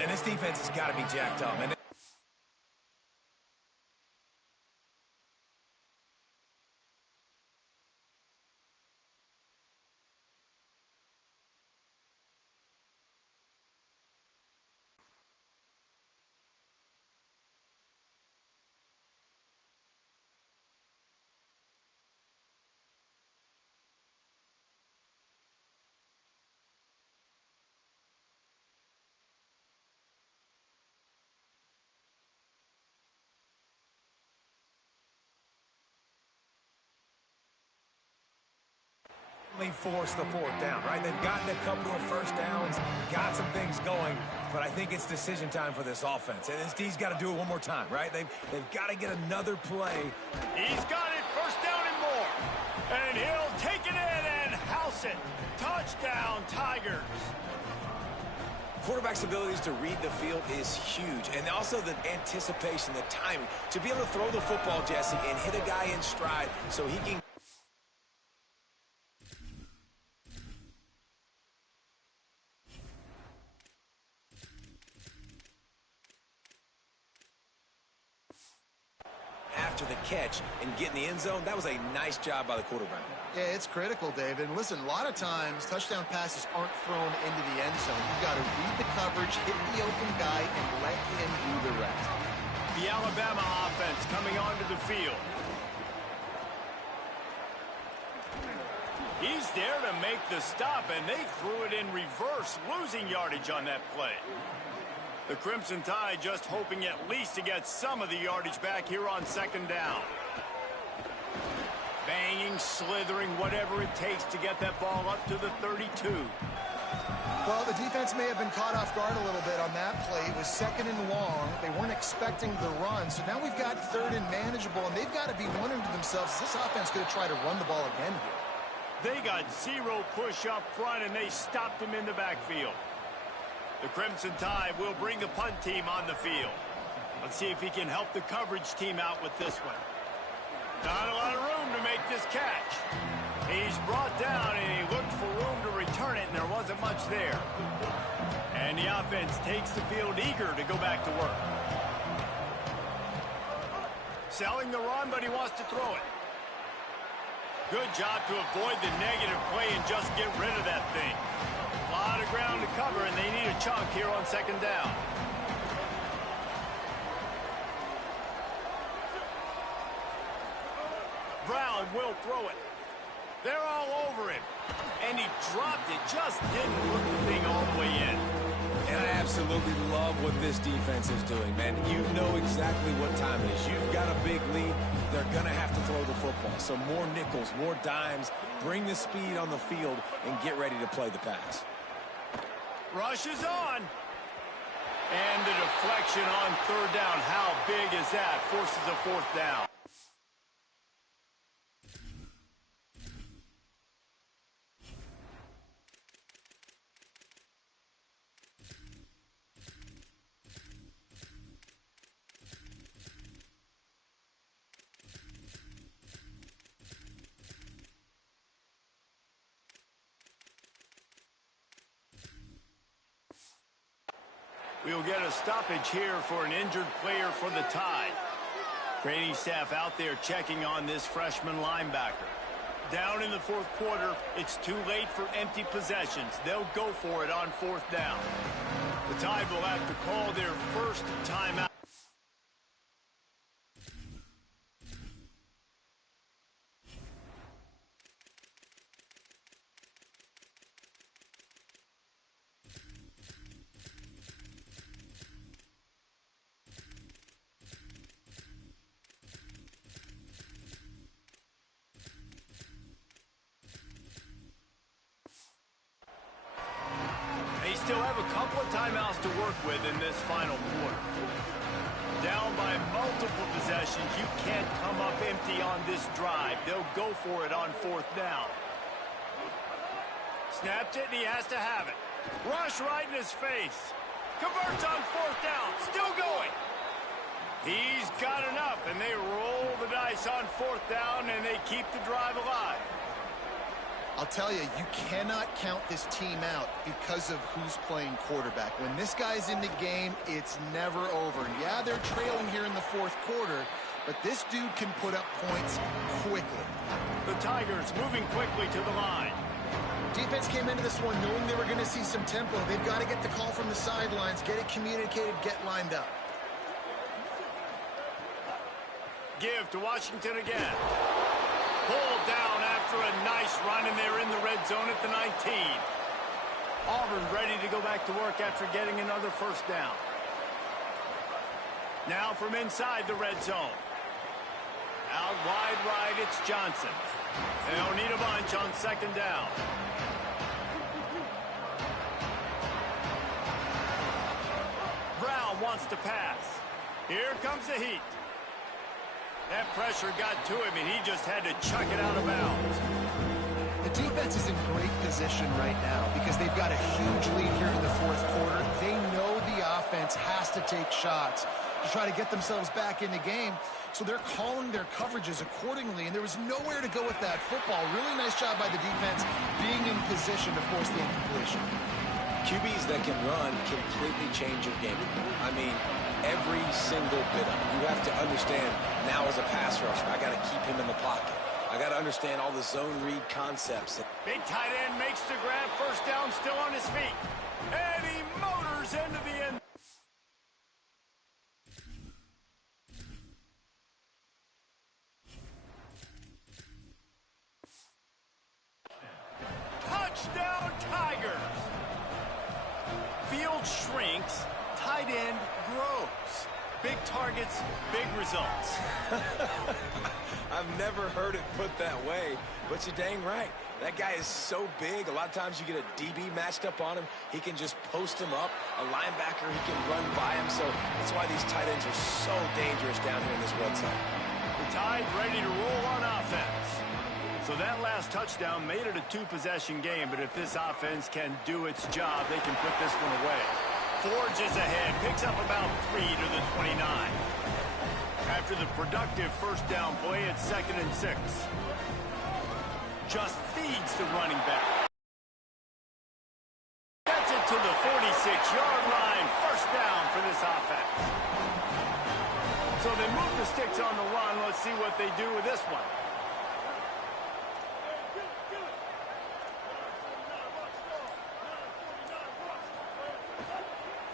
And this defense has got to be jacked up. And force the fourth down, right? They've gotten a couple of first downs, got some things going, but I think it's decision time for this offense. And this D's got to do it one more time, right? They've got to get another play. He's got it, first down and more. And he'll take it in and house it. Touchdown, Tigers. Quarterback's abilities to read the field is huge, and also the anticipation, the timing. To be able to throw the football, Jesse, and hit a guy in stride so he can... after the catch and get in the end zone, that was a nice job by the quarterback. Yeah, it's critical, David. And listen, a lot of times, touchdown passes aren't thrown into the end zone. You've got to read the coverage, hit the open guy, and let him do the rest. The Alabama offense coming onto the field. He's there to make the stop, and they threw it in reverse, losing yardage on that play. The Crimson Tide just hoping at least to get some of the yardage back here on second down. Banging, slithering, whatever it takes to get that ball up to the 32. Well, the defense may have been caught off guard a little bit on that play. It was second and long. They weren't expecting the run. So now we've got third and manageable, and they've got to be wondering to themselves, is this offense going to try to run the ball again here? They got zero push up front, and they stopped him in the backfield. The Crimson Tide will bring the punt team on the field. Let's see if he can help the coverage team out with this one. Not a lot of room to make this catch. He's brought down, and he looked for room to return it, and there wasn't much there. And the offense takes the field eager to go back to work. Selling the run, but he wants to throw it. Good job to avoid the negative play and just get rid of that thing. A lot of ground to cover, and they need a chunk here on second down. Brown will throw it. They're all over him. And he dropped it, just didn't put the thing all the way in. And I absolutely love what this defense is doing, man. You know exactly what time it is. You've got a big lead. They're going to have to throw the football. So more nickels, more dimes, bring the speed on the field, and get ready to play the pass. Rush is on. And the deflection on third down. How big is that? Forces a fourth down. We'll get a stoppage here for an injured player for the Tide. Training staff out there checking on this freshman linebacker. Down in the fourth quarter, it's too late for empty possessions. They'll go for it on fourth down. The Tide will have to call their first timeout. Still have a couple of timeouts to work with in this final quarter. Down by multiple possessions, you can't come up empty on this drive. They'll go for it on fourth down. Snapped it, and he has to have it. Rush right in his face. Converts on fourth down. Still going. He's got enough, and they roll the nice on 4th down, and they keep the drive alive. I'll tell you, you cannot count this team out because of who's playing quarterback. When this guy's in the game, it's never over. Yeah, they're trailing here in the 4th quarter, but this dude can put up points quickly. The Tigers moving quickly to the line. Defense came into this one knowing they were going to see some tempo. They've got to get the call from the sidelines, get it communicated, get lined up. Give to Washington again. Pulled down after a nice run, and they're in the red zone at the 19. Auburn ready to go back to work after getting another 1st down. Now from inside the red zone. Out wide right, it's Johnson. They don't need a bunch on 2nd down. Brown wants to pass. Here comes the heat. That pressure got to him, and he just had to chuck it out of bounds. The defense is in great position right now because they've got a huge lead here in the 4th quarter. They know the offense has to take shots to try to get themselves back in the game, so they're calling their coverages accordingly, and there was nowhere to go with that football. Really nice job by the defense being in position to force the incompletion. QBs that can run completely change your game. I mean, every single bit of it. You have to understand now as a pass rusher, I got to keep him in the pocket. I got to understand all the zone read concepts. Big tight end makes the grab. 1st down, still on his feet. And he motors into the end. Touchdown, Tigers. Field shrinks, tight end grows. Big targets, big results. I've never heard it put that way, but you're dang right. That guy is so big. A lot of times you get a DB matched up on him. He can just post him up. A linebacker, he can run by him. So that's why these tight ends are so dangerous down here in this red zone. The Tide ready to roll on offense. So that last touchdown made it a 2-possession game, but if this offense can do its job, they can put this one away. Forges ahead, picks up about 3 to the 29. After the productive 1st down play, it's 2nd and 6. Just feeds the running back. Gets it to the 46-yard line. 1st down for this offense. So they move the sticks on the run. Let's see what they do with this one.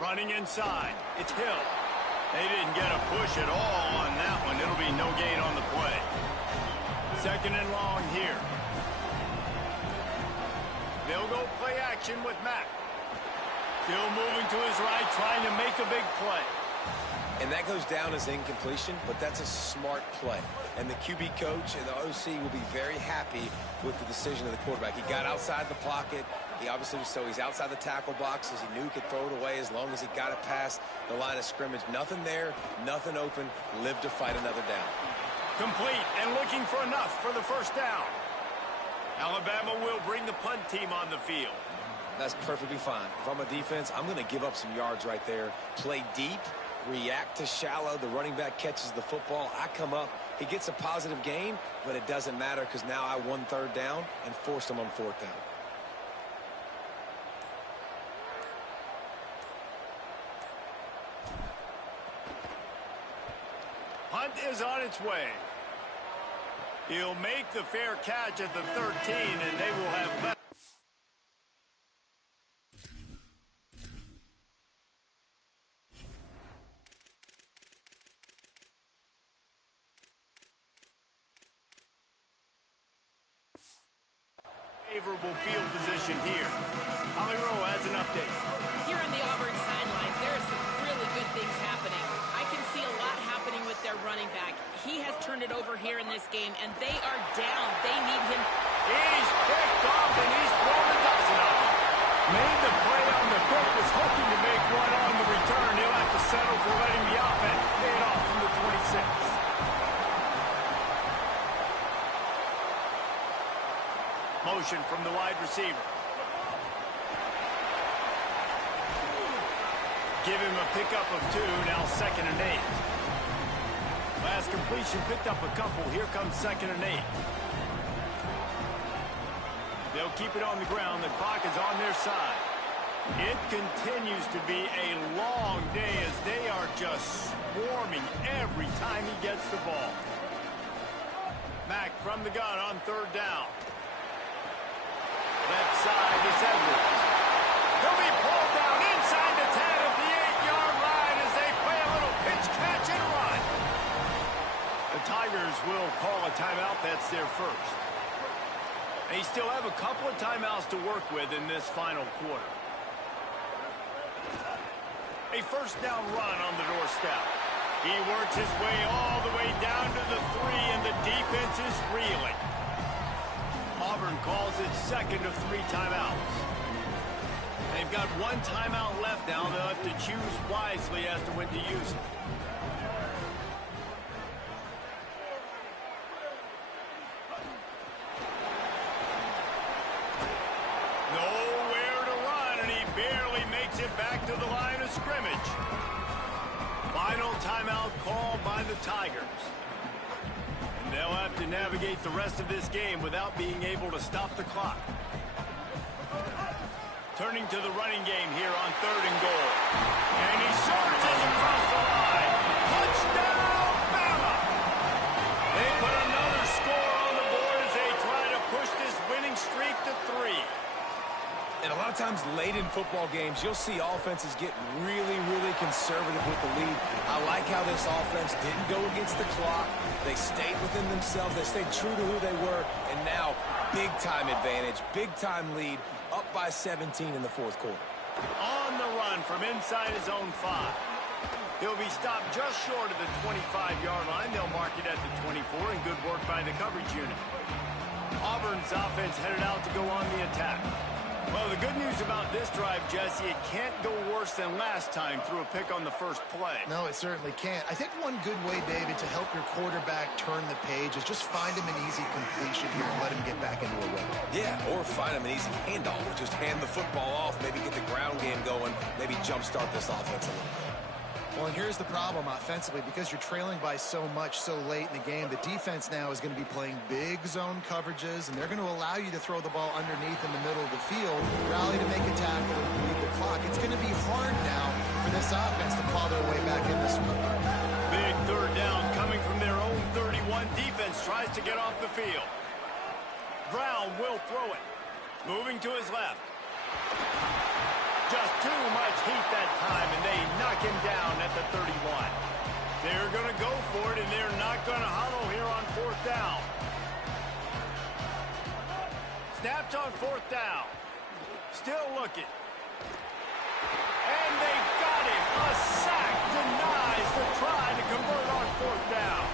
Running inside. It's Hill. They didn't get a push at all on that one. It'll be no gain on the play. 2nd and long here. They'll go play action with Mack. Still moving to his right, trying to make a big play. And that goes down as incompletion, but that's a smart play. And the QB coach and the OC will be very happy with the decision of the quarterback. He got outside the pocket. He obviously, so he's outside the tackle boxes. He knew he could throw it away as long as he got it past the line of scrimmage. Nothing there, nothing open. Live to fight another down. Complete and looking for enough for the 1st down. Alabama will bring the punt team on the field. That's perfectly fine. If I'm a defense, I'm going to give up some yards right there. Play deep, react to shallow. The running back catches the football. I come up. He gets a positive gain, but it doesn't matter because now I won 3rd down and forced him on 4th down. Punt is on its way. He'll make the fair catch at the 13, and they will have left. Favorable field position here. Holly Rowe has an update. Here on the Auburn sidelines, there are some really good things happening. I can see a lot happening with their running back. He has turned it over here in this game, and they are down. They need him. He's picked off, and he's thrown a dozen of them. Made the play on the pick, was hoping to make one on the return. He'll have to settle for letting the offense fade off from the 26. Motion from the wide receiver. Give him a pickup of 2, now 2nd and 8. pass completion, picked up a couple. Here comes 2nd and 8. They'll keep it on the ground. The clock is on their side. It continues to be a long day as they are just swarming every time he gets the ball. Mack from the gun on 3rd down. Left side is Edwards. He'll be pulled down inside the 10 at the 8-yard line as they play a little pitch, catch, and run. The Tigers will call a timeout. That's their first. They still have a couple of timeouts to work with in this final quarter. A 1st down run on the doorstep. He works his way all the way down to the 3, and the defense is reeling. Auburn calls it 2nd of 3 timeouts. They've got 1 timeout left now. They'll have to choose wisely as to when to use it. Nowhere to run, and he barely makes it back to the line of scrimmage. Final timeout called by the Tigers. And they'll have to navigate the rest of this game without being able to stop the clock. Turning to the running game here on 3rd and goal. And he surges across the line. Touchdown, Bama! They put another score on the board as they try to push this winning streak to 3. And a lot of times late in football games, you'll see offenses get really, really conservative with the lead. I like how this offense didn't go against the clock. They stayed within themselves. They stayed true to who they were. And now, big-time advantage, big-time lead, up by 17 in the 4th quarter. On the run from inside his own 5. He'll be stopped just short of the 25-yard line. They'll mark it at the 24, and good work by the coverage unit. Auburn's offense headed out to go on the attack. Well, the good news about this drive, Jesse, it can't go worse than last time through a pick on the first play. No, it certainly can't. I think one good way, David, to help your quarterback turn the page is just find him an easy completion here and let him get back into a rhythm. Yeah, or find him an easy handoff. Just hand the football off, maybe get the ground game going, maybe jumpstart this offense a little bit. Well, and here's the problem offensively. Because you're trailing by so much so late in the game, the defense now is going to be playing big zone coverages, and they're going to allow you to throw the ball underneath in the middle of the field, rally to make a tackle, and bleed the clock. It's going to be hard now for this offense to claw their way back in this one. Big 3rd down coming from their own 31. Defense tries to get off the field. Brown will throw it. Moving to his left. Just too much heat that time, and they knock him down at the 31. They're going to go for it, and they're not going to huddle here on 4th down. Snaps on 4th down. Still looking. And they got him. A sack denies the try to convert on 4th down.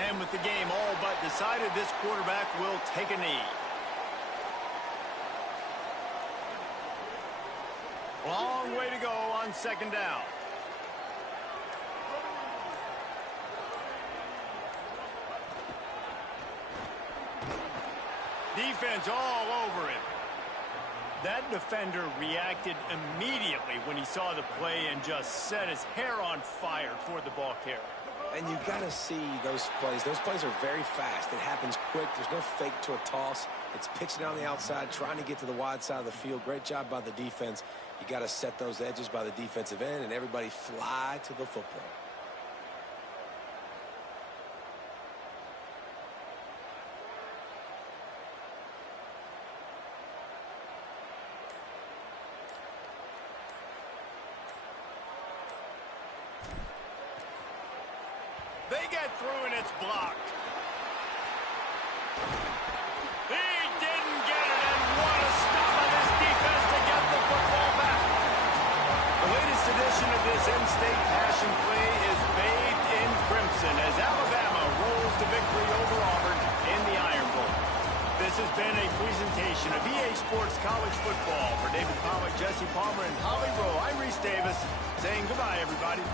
And with the game all but decided, this quarterback will take a knee. Long way to go on 2nd down. Defense all over him. That defender reacted immediately when he saw the play and just set his hair on fire toward the ball carrier. And you got to see those plays. Those plays are very fast. It happens quick. There's no fake to a toss. It's pitching on the outside, trying to get to the wide side of the field. Great job by the defense. You got to set those edges by the defensive end, and everybody fly to the football. They get through, and it's blocked. He didn't get it, and what a stop on this defense to get the football back. The latest edition of this in-state passion play is bathed in crimson as Alabama rolls to victory over Auburn in the Iron Bowl. This has been a presentation of EA Sports College Football. For David Pollack, Jesse Palmer, and Holly Rowe, I'm Reese Davis saying goodbye, everybody.